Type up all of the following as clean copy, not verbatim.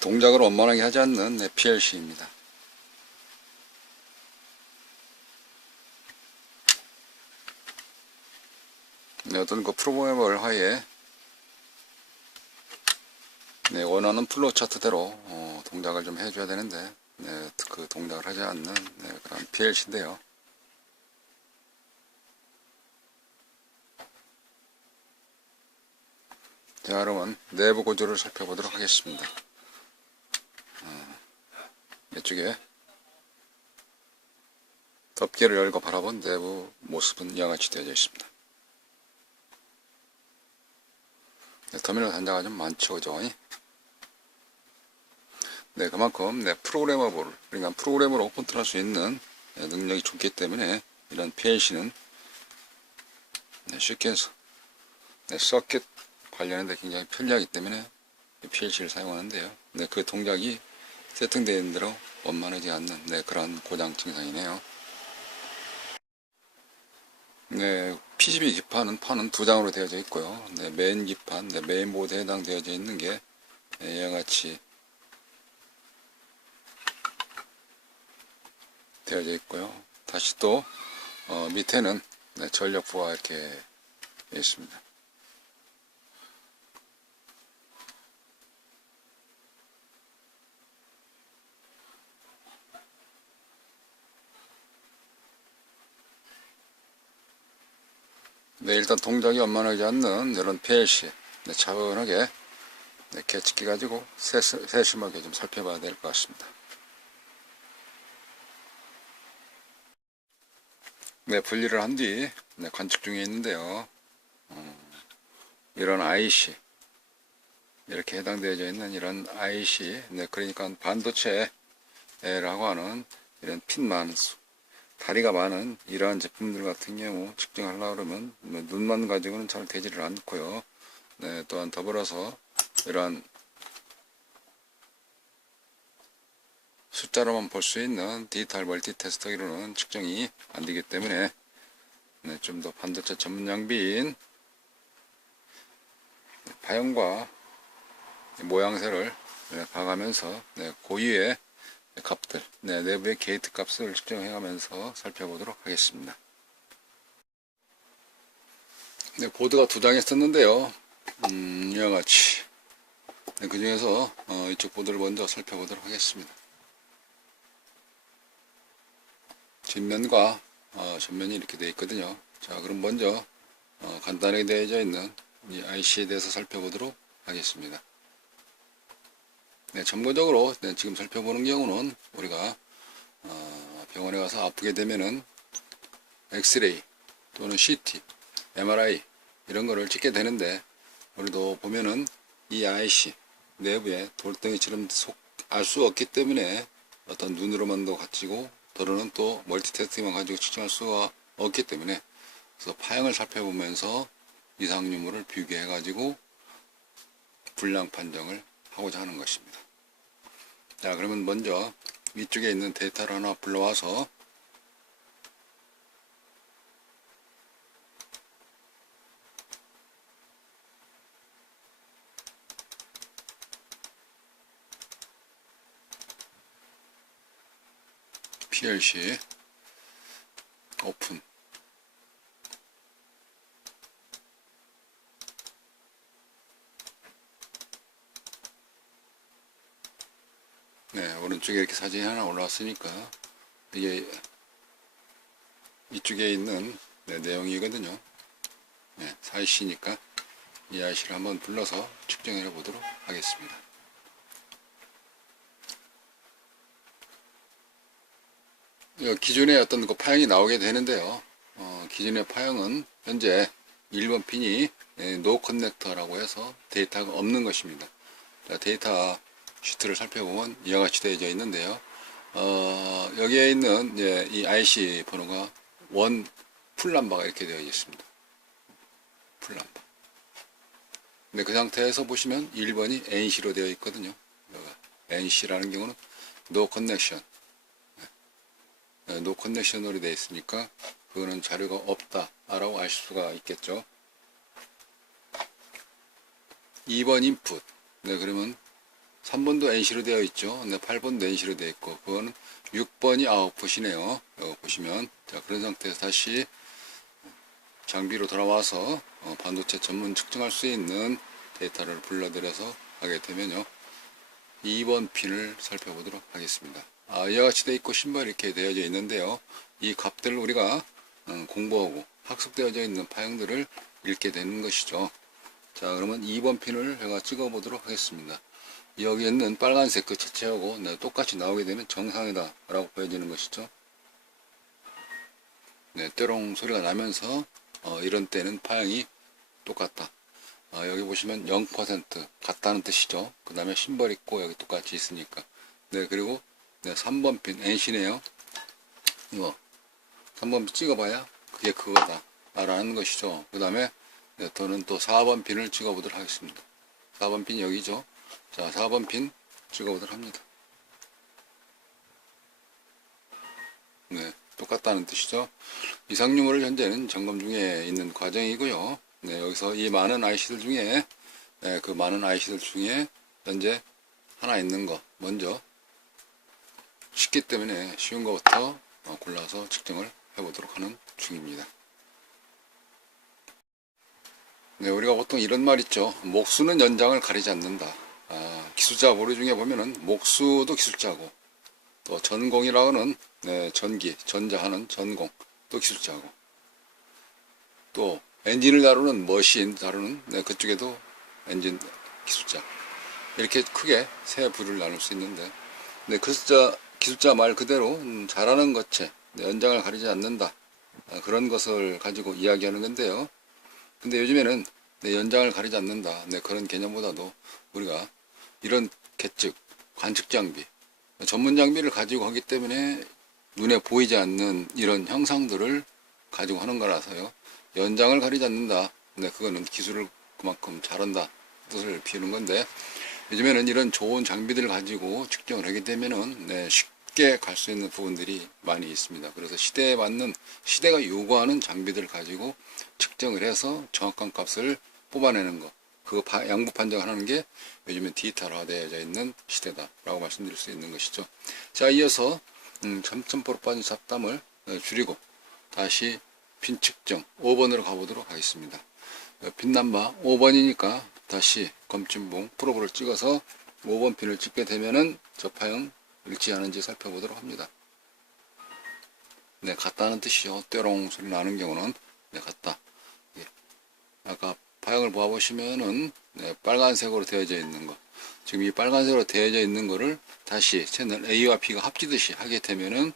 동작을 원만하게 하지 않는 PLC입니다. 어떤 그 프로그래머를 하에 원하는 플로우 차트대로 동작을 좀 해줘야 되는데 그 동작을 하지 않는 그런 PLC인데요. 자, 그러면 내부 구조를 살펴보도록 하겠습니다. 이쪽에 덮개를 열고 바라본 내부 모습은 이와 같이 되어져 있습니다. 터미널 단자가 좀 많죠, 그죠? 그만큼 프로그래머블, 그러니까 프로그램으로 컨트롤할 수 있는 능력이 좋기 때문에 이런 PLC는 쉽게 해서 서킷 관련해서 굉장히 편리하기 때문에 PLC를 사용하는데요. 그 동작이 세팅되어 있는 대로 원만하지 않는 그런 고장 증상이네요. PCB 기판은 판은 두 장으로 되어져 있고요. 메인 기판, 메인보드에 해당되어져 있는 게 이와 같이 되어져 있고요. 다시 또 밑에는 전력부가 이렇게 있습니다. 일단 동작이 원만하지 않는 이런 PLC 차분하게 개측기 가지고 세심하게 좀 살펴봐야 될 것 같습니다. 분리를 한 뒤 관측 중에 있는데요. 이런 IC 이렇게 해당되어져 있는 이런 IC 그러니까 반도체라고 하는 이런 핀 많은 다리가 많은 이러한 제품들 같은 경우 측정하려고 그러면 눈만 가지고는 잘 되지를 않고요. 또한 더불어서 이러한 숫자로만 볼 수 있는 디지털 멀티 테스터기로는 측정이 안 되기 때문에 좀 더 반도체 전문 장비인 파형과 모양새를 봐가면서 고유의 값들, 내부의 게이트 값을 측정해가면서 살펴보도록 하겠습니다. 보드가 두 장에 썼는데요. 이와 같이 그 중에서 이쪽 보드를 먼저 살펴보도록 하겠습니다. 뒷면과 전면이 이렇게 되어 있거든요. 자, 그럼 먼저 간단하게 되어져 있는 이 IC에 대해서 살펴보도록 하겠습니다. 전반적으로 지금 살펴보는 경우는 우리가 병원에 가서 아프게 되면은 엑스레이 또는 CT, MRI 이런 거를 찍게 되는데 우리도 보면은 이 IC 내부에 돌덩이처럼 알 수 없기 때문에 어떤 눈으로만도 가지고 더러는 또 멀티테스팅만 가지고 측정할 수가 없기 때문에 그래서 파형을 살펴보면서 이상 유무를 비교해 가지고 불량 판정을 하고자 하는 것입니다. 자, 그러면 먼저 위쪽에 있는 데이터를 하나 불러와서 PLC 오픈. 오른쪽에 이렇게 사진이 하나 올라왔으니까 이게 이쪽에 있는 내용이거든요. IC니까 이 IC를 한번 불러서 측정해 보도록 하겠습니다. 기존에 어떤 그 파형이 나오게 되는데요. 기존의 파형은 현재 1번 핀이 노 커넥터라고 해서 데이터가 없는 것입니다. 자, 데이터 시트를 살펴보면 이와 같이 되어져 있는데요. 여기에 있는 이 IC 번호가 1 풀남바가 이렇게 되어 있습니다. 풀남바. 근데 그 상태에서 보시면 1번이 NC로 되어 있거든요. NC라는 경우는 No Connection. 노 커넥션으로 되어 있으니까 그거는 자료가 없다 라고 아실 수가 있겠죠. 2번 인풋. 그러면 3번도 NC로 되어 있죠. 네, 8번도 NC로 되어 있고, 그거는 6번이 아웃풋이네요. 여기 보시면. 자, 그런 상태에서 다시 장비로 돌아와서 반도체 전문 측정할 수 있는 데이터를 불러들여서 하게 되면요. 2번 핀을 살펴보도록 하겠습니다. 이와 같이 되어 있고 신발이 이렇게 되어져 있는데요. 이 값들을 우리가 공부하고 학습되어져 있는 파형들을 읽게 되는 것이죠. 자, 그러면 2번 핀을 제가 찍어 보도록 하겠습니다. 여기 있는 빨간색 그 자체하고 똑같이 나오게 되면 정상이다 라고 보여지는 것이죠. 네, 뾰롱 소리가 나면서 이런 때는 파형이 똑같다. 여기 보시면 0% 같다는 뜻이죠. 그 다음에 심벌 있고 여기 똑같이 있으니까. 네, 그리고 3번 핀 NC네요. 이거 3번 핀 찍어봐야 그게 그거다 라는 것이죠. 그 다음에 저는 또 4번 핀을 찍어보도록 하겠습니다. 4번 핀 여기죠. 자, 4번 핀 찍어보도록 합니다. 네, 똑같다는 뜻이죠. 이상 유무를 현재는 점검 중에 있는 과정이고요. 네, 여기서 이 많은 IC들 중에 그 많은 IC들 중에 현재 하나 있는 거 먼저 쉽기 때문에 쉬운 것부터 골라서 측정을 해보도록 하는 중입니다. 네, 우리가 보통 이런 말 있죠. 목수는 연장을 가리지 않는다. 기술자 모류 중에 보면은 목수도 기술자고, 또 전공이라고는 전기, 전자하는 전공, 또 기술자고, 또 엔진을 다루는 머신 다루는 그쪽에도 엔진 기술자. 이렇게 크게 세 부류를 나눌 수 있는데, 기술자 말 그대로 잘하는 것체, 연장을 가리지 않는다. 그런 것을 가지고 이야기하는 건데요. 근데 요즘에는 연장을 가리지 않는다. 그런 개념보다도 우리가 이런 계측, 관측 장비, 전문 장비를 가지고 하기 때문에 눈에 보이지 않는 이런 형상들을 가지고 하는 거라서요. 연장을 가리지 않는다. 그거는 기술을 그만큼 잘한다 뜻을 피우는 건데, 요즘에는 이런 좋은 장비들을 가지고 측정을 하게 되면은 쉽게 갈 수 있는 부분들이 많이 있습니다. 그래서 시대에 맞는, 시대가 요구하는 장비들을 가지고 측정을 해서 정확한 값을 뽑아내는 거, 그거 양부 판정하는 게 요즘엔 디지털화되어져 있는 시대다라고 말씀드릴 수 있는 것이죠. 자, 이어서 점점포로 빠진 잡담을 줄이고 다시 핀 측정 5번으로 가보도록 하겠습니다. 핀 넘버 5번이니까 다시 검침봉 프로브를 찍어서 5번 핀을 찍게 되면은 저 파형 일치하는지 살펴보도록 합니다. 네, 같다는 뜻이요. 뾰롱 소리 나는 경우는 같다. 예. 아까 파형을 보아보시면은 빨간색으로 되어져 있는 거, 지금 이 빨간색으로 되어져 있는 거를 다시 채널 A와 B가 합치듯이 하게 되면은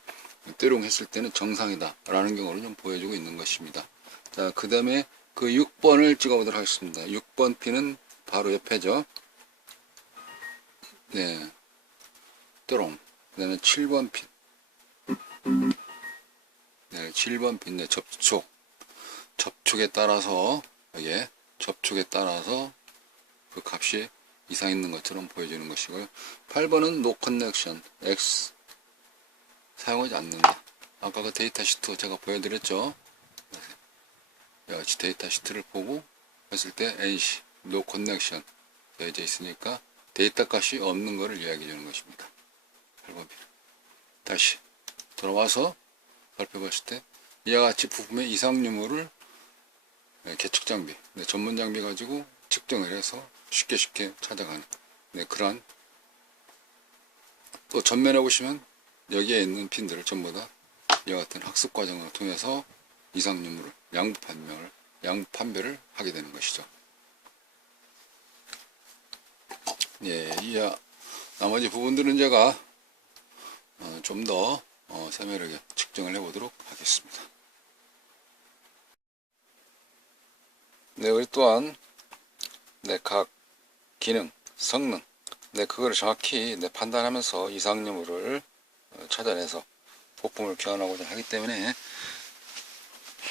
뾰롱 했을 때는 정상이다 라는 경우를 좀 보여주고 있는 것입니다. 자, 그 다음에 그 6번을 찍어 보도록 하겠습니다. 6번 핀은 바로 옆에죠. 네, 뾰롱. 그 다음에 7번 핀. 네, 7번 핀, 접촉에 따라서, 이게 접촉에 따라서 그 값이 이상 있는 것처럼 보여지는 것이고요. 8번은 No Connection, X 사용하지 않는다. 아까 그 데이터 시트 제가 보여드렸죠. 여기 데이터 시트를 보고 했을 때 NC, No Connection 되어져 있으니까 데이터 값이 없는 것을 이야기해 주는 것입니다. 8번 핀. 다시 돌아와서 살펴봤을 때 이와 같이 부품의 이상 유무를 계측 장비, 전문 장비 가지고 측정을 해서 쉽게 찾아가는 그러한, 또 전면에 보시면 여기에 있는 핀들을 전부 다 이와 같은 학습 과정을 통해서 이상 유무를 양부 판별을 하게 되는 것이죠. 예, 이하 나머지 부분들은 제가 좀 더 세밀하게 측정을 해 보도록 하겠습니다. 네, 우리 또한 각 기능, 성능, 그거를 정확히 판단하면서 이상 유무를 찾아내서 부품을 교환하고자 하기 때문에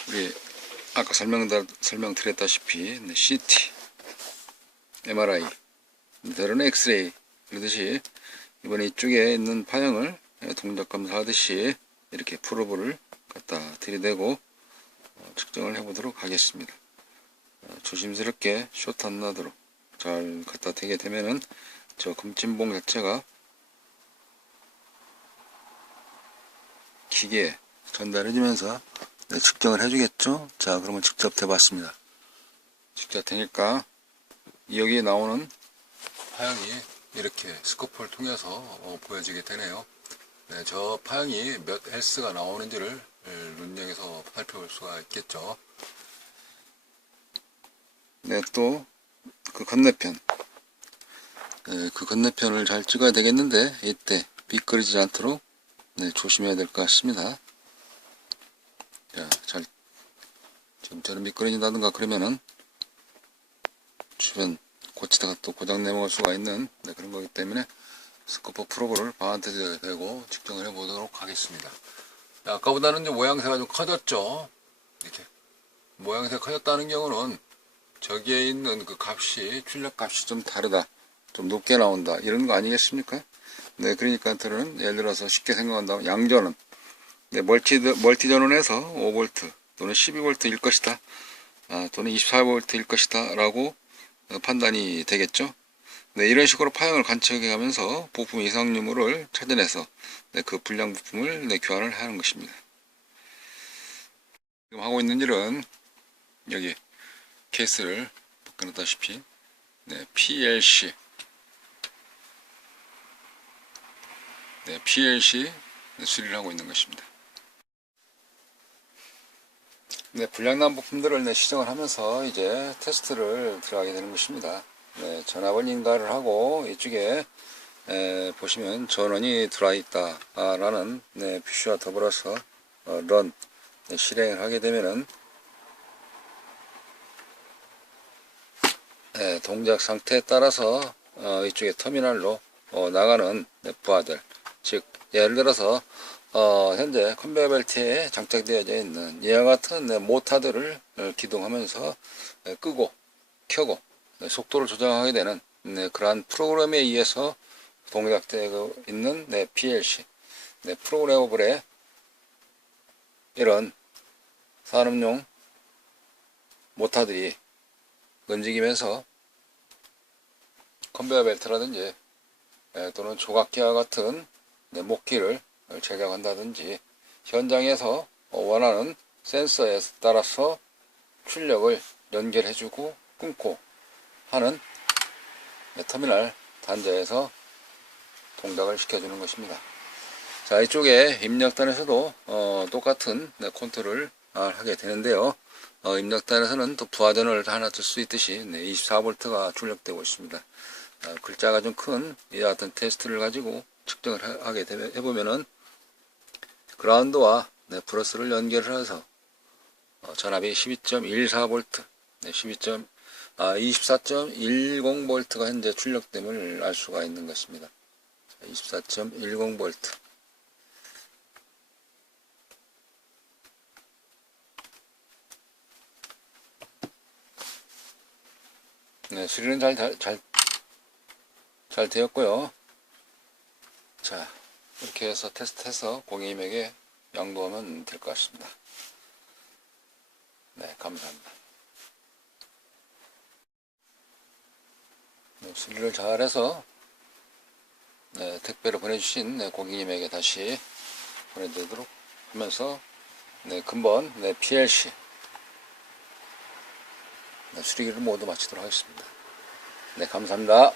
우리 아까 설명드렸다시피 CT, MRI, 때로는 엑스레이, 그러듯이 이번에 이쪽에 있는 파형을 동작 검사하듯이 이렇게 프로브를 갖다 들이대고 측정을 해보도록 하겠습니다. 조심스럽게 숏 안 나도록 잘 갖다 대게 되면은 저 금진봉 자체가 기계에 전달해주면서 측정을 해주겠죠. 자, 그러면 직접 대봤습니다. 직접 되니까 여기에 나오는 파형이 이렇게 스코프를 통해서 보여지게 되네요. 네, 저 파형이 몇 S가 나오는지를 눈여겨서 살펴볼 수가 있겠죠. 네, 또 그 건너편, 네, 그 건너편을 잘 찍어야 되겠는데 이때 미끄러지지 않도록 조심해야 될 것 같습니다. 자, 지금처럼 미끄러진다든가 그러면은 주변 고치다가 또 고장 내먹을 수가 있는 그런 거기 때문에 스코프 프로브를 방한테 대고 측정을 해 보도록 하겠습니다. 아까보다는 이제 모양새가 좀 커졌죠. 이렇게 모양새가 커졌다는 경우는 저기에 있는 그 값이, 출력 값이 좀 다르다, 좀 높게 나온다, 이런 거 아니겠습니까? 네, 그러니까 예를 들어서 쉽게 생각한다면 양전원, 네, 멀티전원에서 5V 또는 12V일 것이다, 또는 24V일 것이다 라고 판단이 되겠죠. 네, 이런 식으로 파형을 관측해 가면서 부품 이상 유무를 찾아내서 그 불량 부품을 교환을 하는 것입니다. 지금 하고 있는 일은 여기 케이스를 바꿔놨다시피 PLC PLC 수리를 하고 있는 것입니다. 불량난 부품들을 시정을 하면서 이제 테스트를 들어가게 되는 것입니다. 전압을 인가를 하고 이쪽에 보시면 전원이 들어와 있다 라는 표시와 더불어서 런 실행을 하게 되면은 동작 상태에 따라서 이쪽에 터미널로 나가는 부하들, 즉 예를 들어서 현재 컨베이어 벨트에 장착되어 있는 이와 같은 모터들을 기동하면서 끄고 켜고 속도를 조정하게 되는 그러한 프로그램에 의해서 동작되고 있는 PLC 프로그래머블의 이런 산업용 모터들이 움직이면서 컨베이어 벨트라든지 또는 조각기와 같은 목기를 제작한다든지 현장에서 원하는 센서에 따라서 출력을 연결해주고 끊고 하는 터미널 단자에서 동작을 시켜주는 것입니다. 자, 이쪽에 입력단에서도 똑같은 컨트롤을 하게 되는데요. 입력단에서는 또 부하전을 하나 둘 수 있듯이 24V가 출력되고 있습니다. 글자가 좀 큰 이와 같은 테스트를 가지고 측정을 하게 해보면은 그라운드와 브러스를 연결을 해서 전압이 12.14V, 24.10V가 현재 출력됨을 알 수가 있는 것입니다. 24.10V. 수리는 잘 되었고요. 자, 이렇게 해서 테스트해서 고객님에게 양도하면 될 것 같습니다. 네, 감사합니다. 수리를 잘해서 택배로 보내주신 고객님에게 다시 보내드리도록 하면서 근본 PLC 수리기를 모두 마치도록 하겠습니다. 네, 감사합니다.